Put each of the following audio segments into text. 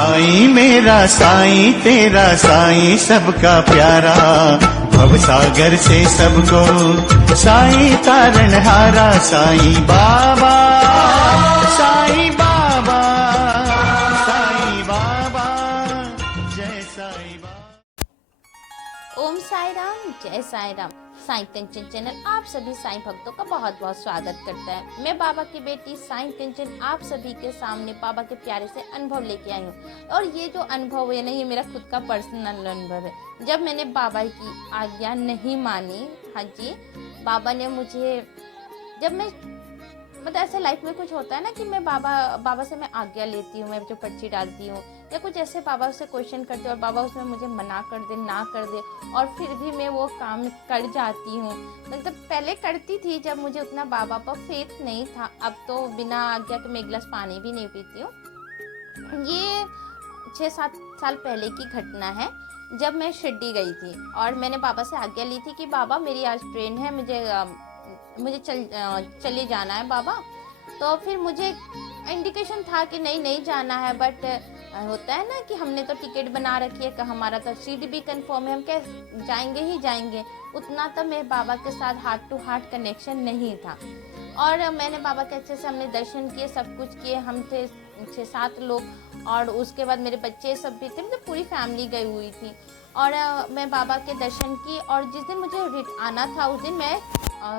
साईं मेरा साईं तेरा साईं सबका प्यारा, भव सागर से सबको साईं तारणहारा। साईं बाबा साईं बाबा साईं बाबा जय साईं बाबा। ओम साई राम, जय साई राम। साईं कंचन चैनल आप सभी साईं भक्तों का बहुत बहुत स्वागत करता है। मैं बाबा की बेटी साईं कंचन आप सभी के सामने बाबा के प्यारे से अनुभव लेके आई हूँ। और ये जो अनुभव है ना, ये मेरा खुद का पर्सनल अनुभव है। जब मैंने बाबा की आज्ञा नहीं मानी, हाँ जी, बाबा ने मुझे, जब मैं मतलब ऐसे लाइफ में कुछ होता है ना कि मैं बाबा से मैं आज्ञा लेती हूँ, मैं जो पर्ची डालती हूँ या कुछ ऐसे बाबा से क्वेश्चन करती हूँ और बाबा उसमें मुझे मना कर दे, ना कर दे, और फिर भी मैं वो काम कर जाती हूँ। मतलब पहले करती थी जब मुझे उतना बाबा पर फेथ नहीं था, अब तो बिना आज्ञा के मैं एक गिलास पानी भी नहीं पीती हूँ। ये 6-7 साल पहले की घटना है, जब मैं शिरडी गई थी और मैंने बाबा से आज्ञा ली थी कि बाबा मेरी आज ट्रेन है, मुझे चले जाना है बाबा। तो फिर मुझे इंडिकेशन था कि नहीं जाना है, बट होता है ना कि हमने तो टिकट बना रखी है, कि हमारा तो सीट भी कंफर्म है, हम क्या जाएंगे ही जाएंगे। उतना तो मेरे बाबा के साथ हार्ट टू हार्ट कनेक्शन नहीं था। और मैंने बाबा के अच्छे से हमने दर्शन किए, सब कुछ किए। हम थे 6-7 लोग और उसके बाद मेरे बच्चे सब भी थे, मतलब पूरी फैमिली गई हुई थी। और मैं बाबा के दर्शन की, और जिस दिन मुझे आना था उस दिन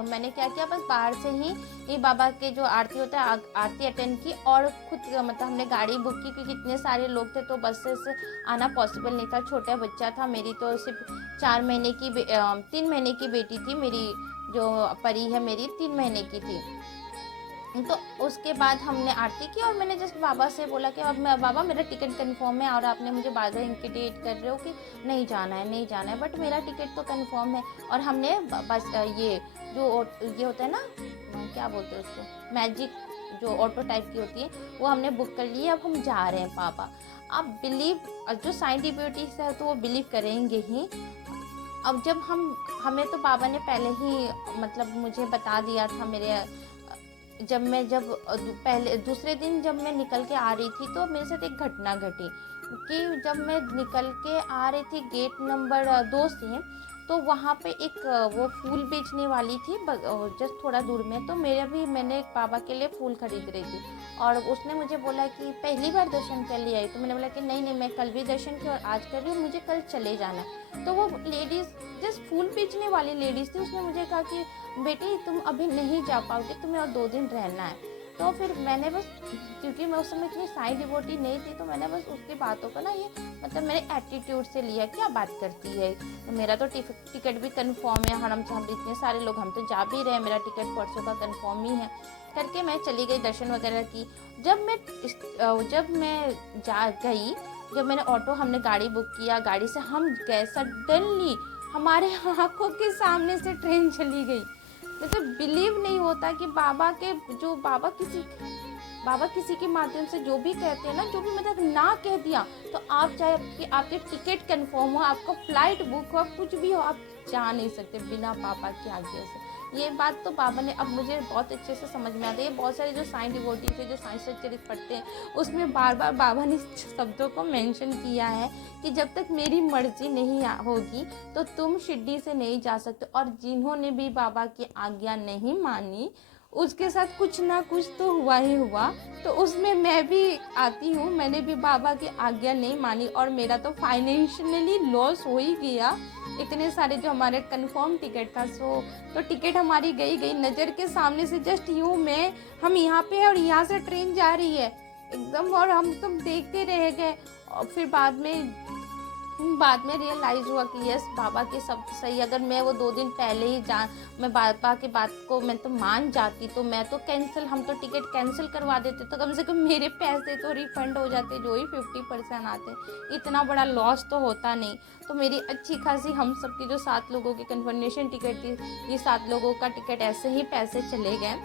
मैंने क्या किया, बस बाहर से ही बाबा के जो आरती होता है आरती अटेंड की, और खुद मतलब हमने गाड़ी बुक की क्योंकि इतने सारे लोग थे तो बस से आना पॉसिबल नहीं था। छोटा बच्चा था, मेरी तो सिर्फ 3 महीने की बेटी थी, मेरी जो परी है मेरी 3 महीने की थी। तो उसके बाद हमने आरती की और मैंने जस्ट बाबा से बोला कि अब बाबा मेरा टिकट कंफर्म है और आपने मुझे बार बार इंडिकेट कर रहे हो कि नहीं जाना है, बट मेरा टिकट तो कंफर्म है। और हमने बस ये होता है ना, क्या बोलते हैं उसको, मैजिक जो ऑटो टाइप की होती है, वो हमने बुक कर ली। अब हम जा रहे हैं पापा। आप बिलीव, जो साइंस डिब्यूटीज है तो वो बिलीव करेंगे ही। अब जब हमें तो बाबा ने पहले ही मतलब मुझे बता दिया था। पहले दूसरे दिन जब मैं निकल के आ रही थी तो मेरे साथ एक घटना घटी कि जब मैं निकल के आ रही थी गेट नंबर 2 से, तो वहाँ पे एक वो फूल बेचने वाली थी जस्ट थोड़ा दूर में। तो मैंने एक बाबा के लिए फूल खरीद रही थी और उसने मुझे बोला कि पहली बार दर्शन कर लिया है। तो मैंने बोला कि नहीं मैं कल भी दर्शन किया और आज कर रही हूँ, मुझे कल चले जाना है। तो वो लेडीज़, जस्ट फूल बेचने वाली लेडीज़ थी, उसने मुझे कहा कि बेटी तुम अभी नहीं जा पाओगे, तुम्हें और 2 दिन रहना है। तो फिर मैंने बस, क्योंकि मैं उस समय इतनी साई डिवोटी नहीं थी, तो मैंने बस उसकी बातों को ना ये मतलब मेरे एटीट्यूड से लिया, क्या बात करती है, तो मेरा तो टिकट भी कंफर्म है, हम इतने सारे लोग, हम तो जा भी रहे हैं, मेरा टिकट परसों का कंफर्म ही है करके मैं चली गई, दर्शन वगैरह की। जब मैंने ऑटो, हमने गाड़ी बुक किया, गाड़ी से हम गए, सडनली हमारे आँखों के सामने से ट्रेन चली गई। मतलब बिलीव नहीं होता कि बाबा किसी के माध्यम से जो भी कहते हैं ना, जो भी मतलब ना कह दिया, तो आप चाहे आपके टिकट कंफर्म हो, आपका फ्लाइट बुक हो, कुछ भी हो, आप जा नहीं सकते बिना बाबा की आज्ञा से। ये बात तो बाबा ने अब मुझे बहुत अच्छे से समझ में आती है। बहुत सारे जो साईं डिवोटीज है, जो साईं सच्चरित्र पढ़ते हैं, उसमें बार बार बाबा ने शब्दों को मेंशन किया है कि जब तक मेरी मर्जी नहीं होगी तो तुम शिरडी से नहीं जा सकते। और जिन्होंने भी बाबा की आज्ञा नहीं मानी, उसके साथ कुछ ना कुछ तो हुआ ही हुआ। तो उसमें मैं भी आती हूँ, मैंने भी बाबा की आज्ञा नहीं मानी और मेरा तो फाइनेंशियली लॉस हो ही गया। इतने सारे जो हमारे कंफर्म टिकट था, तो टिकट हमारी गई नज़र के सामने से, जस्ट यूँ हम यहाँ पे हैं और यहाँ से ट्रेन जा रही है एकदम, और हम सब देखते रह गए। और फिर बाद में रियलाइज़ हुआ कि यस, बाबा के सब सही। अगर मैं वो 2 दिन पहले ही मैं बाबा की बात को मैं तो मान जाती, तो मैं तो हम तो टिकट कैंसिल करवा देते, तो कम से कम मेरे पैसे तो रिफंड हो जाते, जो ही 50% आते, इतना बड़ा लॉस तो होता नहीं। तो मेरी अच्छी खासी, हम सब की जो 7 लोगों की कन्फर्मेशन टिकट थी, ये 7 लोगों का टिकट ऐसे ही पैसे चले गए।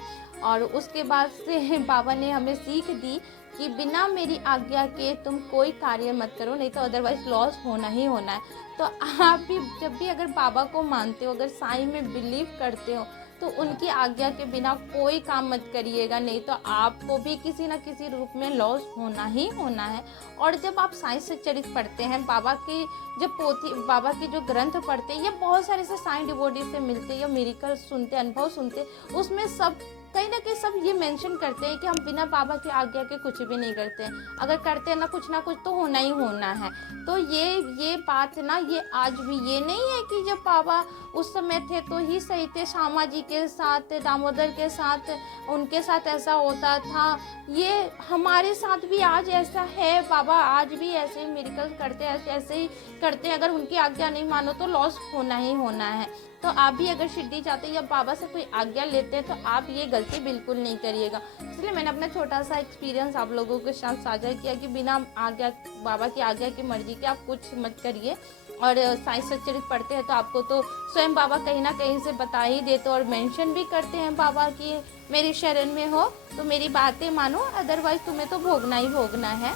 और उसके बाद से बाबा ने हमें सीख दी कि बिना मेरी आज्ञा के तुम कोई कार्य मत करो, नहीं तो अदरवाइज लॉस होना ही होना है। तो आप भी जब भी अगर बाबा को मानते हो, अगर साईं में बिलीव करते हो, तो उनकी आज्ञा के बिना कोई काम मत करिएगा, नहीं तो आपको भी किसी न किसी रूप में लॉस होना ही होना है। और जब आप साईं सच्चरित्र पढ़ते हैं, बाबा की जब पोथी, बाबा की जो ग्रंथ पढ़ते हैं, या बहुत सारे से साईं डिवोटी से मिलते हैं या मिरेकल सुनते, अनुभव सुनते, उसमें सब कहीं ना कहीं सब ये मेंशन करते हैं कि हम बिना बाबा की आज्ञा के कुछ भी नहीं करते हैं, अगर करते हैं ना कुछ तो होना ही होना है। तो ये बात ना, ये आज भी ये नहीं है कि जब बाबा उस समय थे तो ही सही थे, श्यामा जी के साथ, दामोदर के साथ, उनके साथ ऐसा होता था, ये हमारे साथ भी आज ऐसा है। बाबा आज भी ऐसे ही मिरेकल करते हैं, ऐसे ही करते हैं। अगर उनकी आज्ञा नहीं मानो तो लॉस होना ही होना है। तो आप भी अगर शिरडी जाते हैं या बाबा से कोई आज्ञा लेते हैं तो आप ये गलती बिल्कुल नहीं करिएगा। इसलिए मैंने अपना छोटा सा एक्सपीरियंस आप लोगों के साथ साझा किया कि बिना आज्ञा, बाबा की आज्ञा की मर्जी के आप कुछ मत करिए। और साईं सच्चरित्र पढ़ते हैं तो आपको तो स्वयं बाबा कहीं ना कहीं से बता ही देते और मेंशन भी करते हैं बाबा की, मेरी शरण में हो तो मेरी बातें मानो, अदरवाइज तुम्हें तो भोगना ही भोगना है।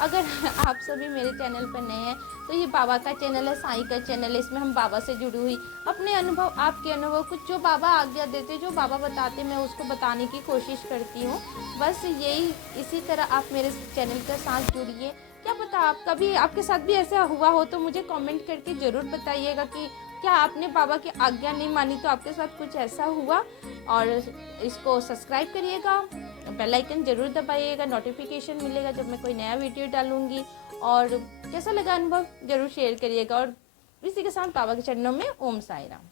अगर आप सभी मेरे चैनल पर नए हैं तो ये बाबा का चैनल है, साईं का चैनल है। इसमें हम बाबा से जुड़ी हुई अपने अनुभव, आपके अनुभव, कुछ जो बाबा आज्ञा देते, जो बाबा बताते, मैं उसको बताने की कोशिश करती हूँ। बस यही, इसी तरह आप मेरे चैनल के साथ जुड़िए। क्या पता आप कभी आपके साथ भी ऐसा हुआ हो तो मुझे कमेंट करके ज़रूर बताइएगा कि क्या आपने बाबा की आज्ञा नहीं मानी तो आपके साथ कुछ ऐसा हुआ। और इसको सब्सक्राइब करिएगा, बेल आइकन जरूर दबाइएगा, नोटिफिकेशन मिलेगा जब मैं कोई नया वीडियो डालूंगी। और कैसा लगा अनुभव जरूर शेयर करिएगा। और इसी के साथ बाबा के चरणों में ओम साईं राम।